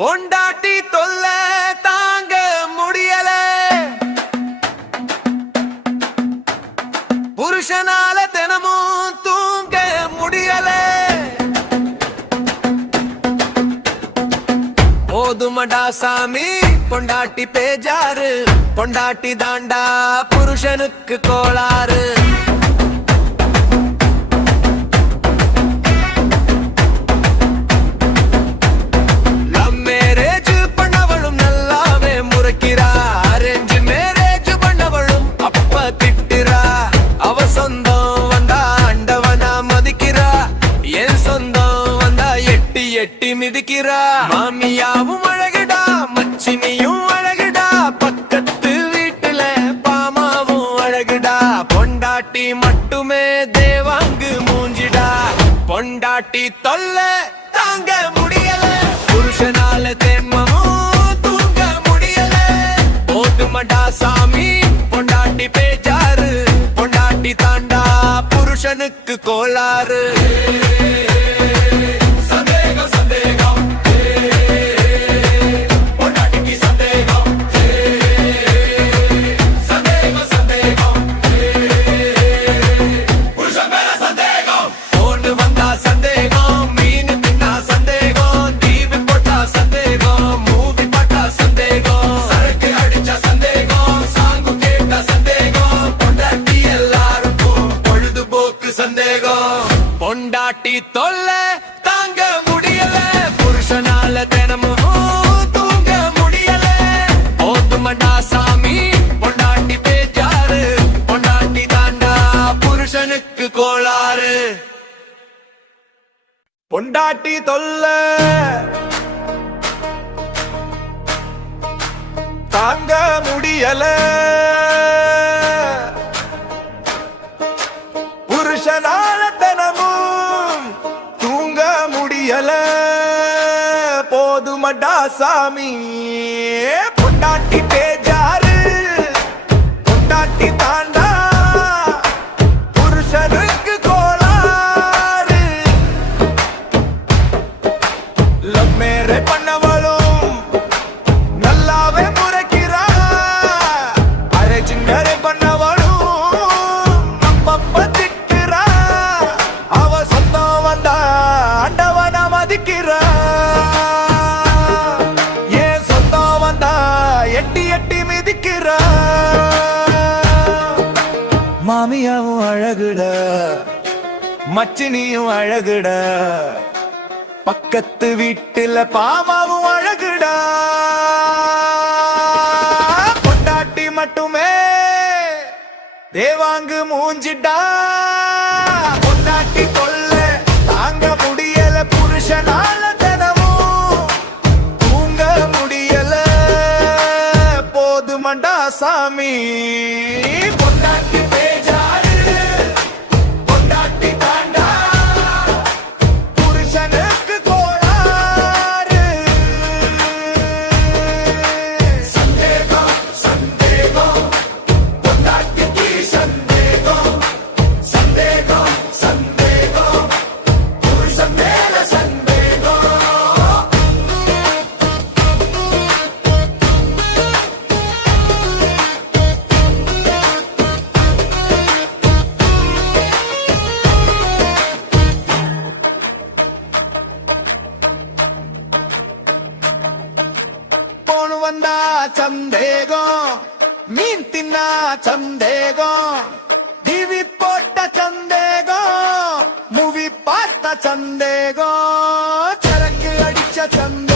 பொண்டாட்டி தொல்ல தாங்க முடியல, புருஷனால தினமும் தூங்க முடியல. போதுமடா சாமி பொண்டாட்டி பேஜாரு, பொண்டாட்டி தாண்டா புருஷனுக்கு கோளாறு. எட்டி மிதிக்கிறா, மாமியாவும் அழகுடா, மச்சினியும் அழகுடா, பக்கத்து வீட்டுல பாமாவும் அழகுடா. பொண்டாட்டி மட்டுமே தேவாங்கு மூஞ்சிடா, பொண்டாட்டி தொல்ல தாங்க முடியல, புருஷனால தெம்மமும் தூங்க முடியல. போதுமடா சாமி பொண்டாட்டி பேஜாரு, பொண்டாட்டி தாண்டா புருஷனுக்கு கோளாறு. பொண்டாட்டி தொல்ல தாங்க முடியல, புருஷனால தினமும் தூங்க முடியல. போதுமடா சாமி பொண்டாட்டி பேஜாரு, பொண்டாட்டி தாண்டா புருஷனுக்கு கோளாறு. பொண்டாட்டி தொல்ல தாங்க முடியல, புருஷனால தினமும் தூங்க முடியல. போதுமடா சாமி பொண்டாட்டி பேஜாரு, பொண்டாட்டி தாண்டா புருஷனுக்கு கோளாறு. லவ் மேரேஜ் பண்ணவளும் நல்லாவே முறைக்கிறா, அரேஞ்ச் மேரேஜ் பண்ணவளும் ஏன் சொந்தம் வந்தா எட்டி எட்டி மிதிக்கிறா. மாமியாவும் அழகுட, மச்சினியும் அழகுட, பக்கத்து வீட்டுல பாமாவும் அழகுடா. பொண்டாட்டி மட்டுமே தேவாங்கு மூஞ்சிடா, பொண்டாட்டி கொல்ல தாங்க முடியல, புருஷனால சாமி. பொண்டாட்டி பேஜாரு, பொண்டாட்டி தாண்டா புருஷனுக்கு கோளாறு. சந்தேகம் சந்தேகம் பொண்டாட்டிக்கு சந்தேகம், சந்தேகம் சந்தேகம் புருஷன் மேல சந்தேகம். வந்தா சந்தேகம், மீன் தின்னா சந்தேகம், டிவி போட்ட சந்தேகம், மூவி பார்த்த சந்தேகம், சரக்கு அடிச்ச சந்தேகம்.